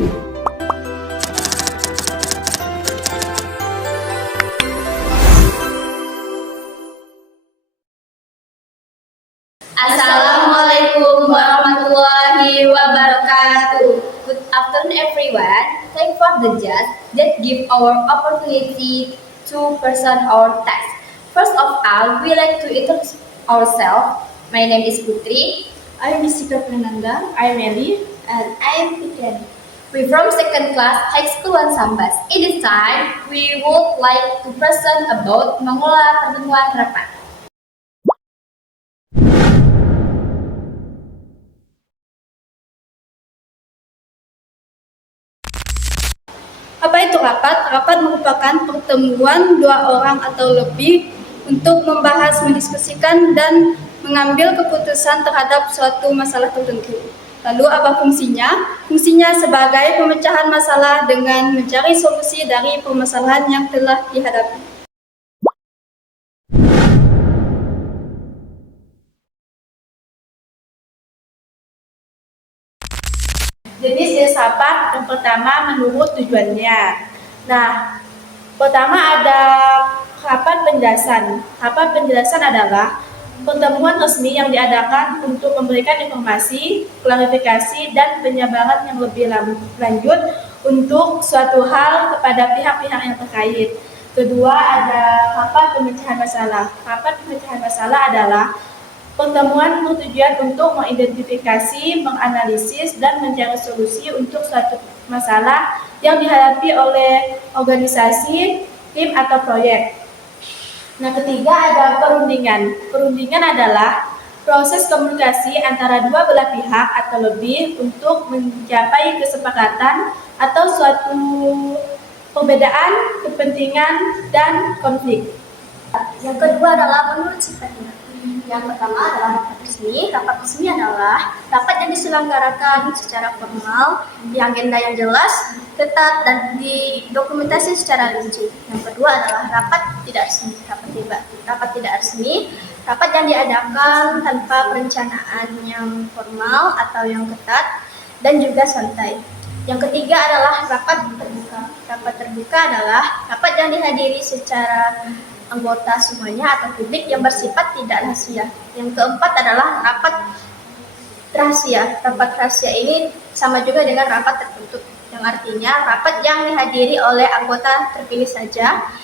Assalamualaikum warahmatullahi wabarakatuh. Good afternoon, everyone. Thank for the judge that give our opportunity to present our text. First of all, we like to introduce ourselves. My name is Putri. I'm Jessica Fernanda. I'm Melly. And I'm Piken. We from second class High School 1 Sambas. In this time, we would like to present about mengelola pertemuan rapat. Apa itu rapat? Rapat merupakan pertemuan dua orang atau lebih untuk membahas, mendiskusikan, dan mengambil keputusan terhadap suatu masalah tertentu. Lalu apa fungsinya? Fungsinya sebagai pemecahan masalah dengan mencari solusi dari permasalahan yang telah dihadapi. Jenis rapat yang pertama menurut tujuannya. Nah, pertama ada rapat penjelasan. Rapat penjelasan adalah pertemuan resmi yang diadakan untuk memberikan informasi, klarifikasi, dan penjabaran yang lebih lanjut untuk suatu hal kepada pihak-pihak yang terkait. Kedua ada rapat pemecahan masalah. Rapat pemecahan masalah adalah pertemuan bertujuan untuk mengidentifikasi, menganalisis, dan mencari solusi untuk suatu masalah yang dihadapi oleh organisasi, tim, atau proyek. Nah, ketiga ada perundingan. Perundingan adalah proses komunikasi antara dua belah pihak atau lebih untuk mencapai kesepakatan atau suatu perbedaan, kepentingan, dan konflik. Yang kedua adalah menurut sifatnya. Yang pertama adalah rapat resmi. Rapat resmi adalah rapat yang diselenggarakan secara formal, di agenda yang jelas, ketat, dan didokumentasi secara rinci. Yang kedua adalah rapat tidak resmi. Rapat tidak resmi, rapat yang diadakan tanpa perencanaan yang formal atau yang ketat dan juga santai. Yang ketiga adalah rapat terbuka. Rapat terbuka adalah rapat yang dihadiri secara anggota semuanya atau publik yang bersifat tidak rahasia. Yang keempat adalah rapat rahasia. Rapat rahasia ini sama juga dengan rapat tertutup, yang artinya rapat yang dihadiri oleh anggota terpilih saja.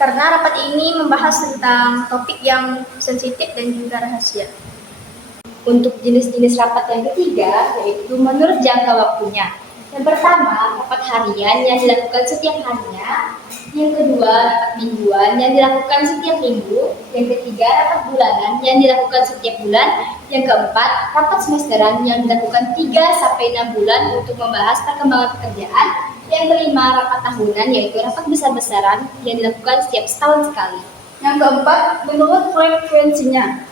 Karena rapat ini membahas tentang topik yang sensitif dan juga rahasia. Untuk jenis-jenis rapat yang ketiga, yaitu menurut jangka waktunya. Yang pertama, rapat harian yang dilakukan setiap harinya. Yang kedua, rapat mingguan yang dilakukan setiap minggu. Yang ketiga, rapat bulanan yang dilakukan setiap bulan. Yang keempat, rapat semesteran yang dilakukan 3-6 bulan untuk membahas perkembangan pekerjaan. Yang kelima, rapat tahunan yaitu rapat besar-besaran yang dilakukan setiap setahun sekali. Yang keempat, menurut frekuensinya.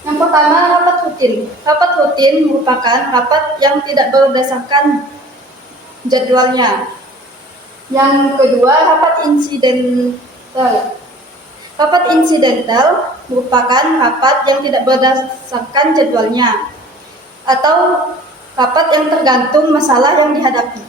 Yang pertama, rapat rutin. Rapat rutin merupakan rapat yang tidak berdasarkan jadwalnya. Yang kedua, rapat insidental. Rapat insidental merupakan rapat yang tidak berdasarkan jadwalnya atau rapat yang tergantung masalah yang dihadapi.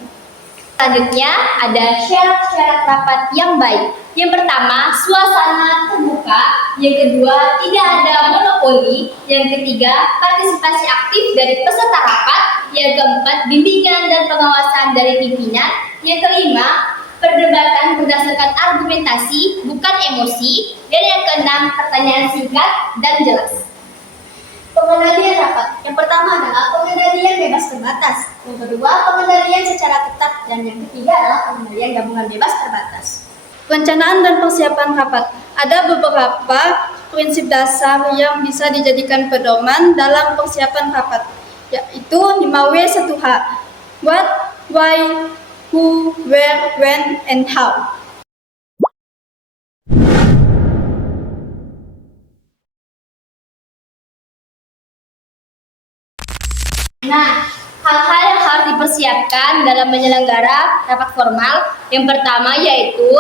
Selanjutnya ada syarat-syarat rapat yang baik. Yang pertama, suasana terbuka. Yang kedua, tidak ada monopoli. Yang ketiga, partisipasi aktif dari peserta rapat. Yang keempat, bimbingan dan pengawasan dari pimpinan. Yang kelima, perdebatan berdasarkan argumentasi, bukan emosi. Dan yang keenam, pertanyaan singkat dan jelas. Pengendalian rapat. Yang pertama adalah pengendalian bebas terbatas. Yang kedua, pengendalian secara ketat. Dan yang ketiga adalah pengendalian gabungan bebas terbatas. Perencanaan dan persiapan rapat. Ada beberapa prinsip dasar yang bisa dijadikan pedoman dalam persiapan rapat, yaitu 5W1H. What, why, who, where, when, and how. Nah, hal-hal yang harus dipersiapkan dalam menyelenggara rapat formal. Yang pertama yaitu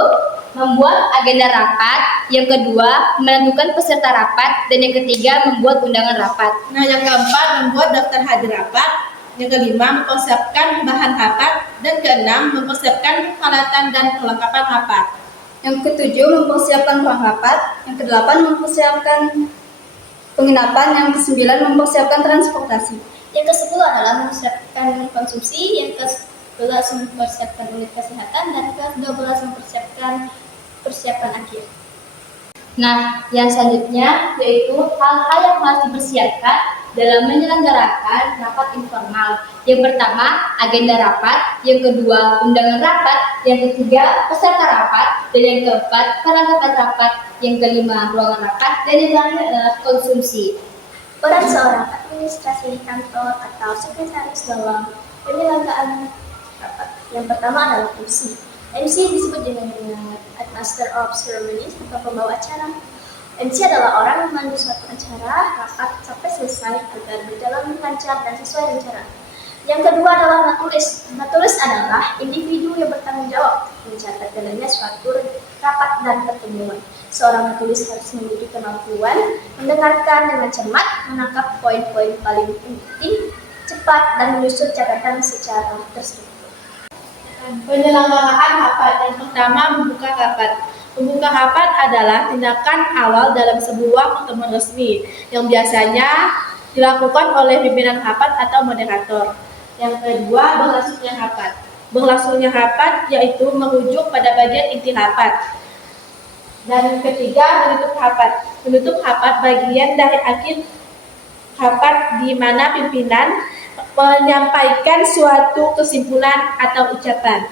membuat agenda rapat, yang kedua menentukan peserta rapat, dan yang ketiga membuat undangan rapat. Nah, yang keempat membuat daftar hadir rapat, Yang kelima, mempersiapkan bahan rapat. Dan keenam, mempersiapkan peralatan dan perlengkapan rapat. Yang ketujuh, mempersiapkan ruang rapat. Yang kedelapan, mempersiapkan penginapan. Yang kesembilan, mempersiapkan transportasi. Yang ke-10 adalah mempersiapkan konsumsi, yang ke-11 mempersiapkan unit kesehatan, dan ke-12 mempersiapkan persiapan akhir. Nah, yang selanjutnya yaitu hal-hal yang harus dipersiapkan dalam menyelenggarakan rapat informal. Yang pertama, agenda rapat. Yang kedua, undangan rapat. Yang ketiga, peserta rapat. Dan yang keempat, perlengkapan rapat. Yang kelima, ruangan rapat. Dan yang terakhir adalah konsumsi. Peran seorang administrasi di kantor atau sekretaris dalam penyelenggaraan rapat. Yang pertama adalah MC. MC disebut dengan Master of Ceremonies atau pembawa acara. MC adalah orang yang memandu suatu acara rapat sampai selesai agar berjalan lancar dan sesuai rencana. Yang kedua adalah natulis. Natulis adalah individu yang bertanggung jawab mencatat jalannya suatu rapat dan pertemuan. Seorang penulis harus memiliki kemampuan mendengarkan dengan cermat, menangkap poin-poin paling penting, cepat, dan menyusun catatan secara terstruktur. Penyelenggaraan rapat. Yang pertama, membuka rapat. Membuka rapat adalah tindakan awal dalam sebuah pertemuan resmi yang biasanya dilakukan oleh pimpinan rapat atau moderator. Yang kedua, berlangsungnya rapat. Berlangsungnya rapat yaitu merujuk pada bagian inti rapat. Dan ketiga, menutup rapat. Menutup rapat bagian dari akhir rapat di mana pimpinan menyampaikan suatu kesimpulan atau ucapan.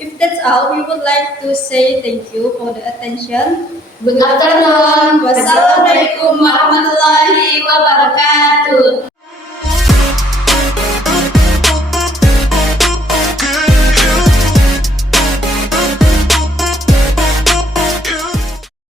If that's all, we would like to say thank you for the attention. Good afternoon. Wassalamualaikum warahmatullahi wabarakatuh.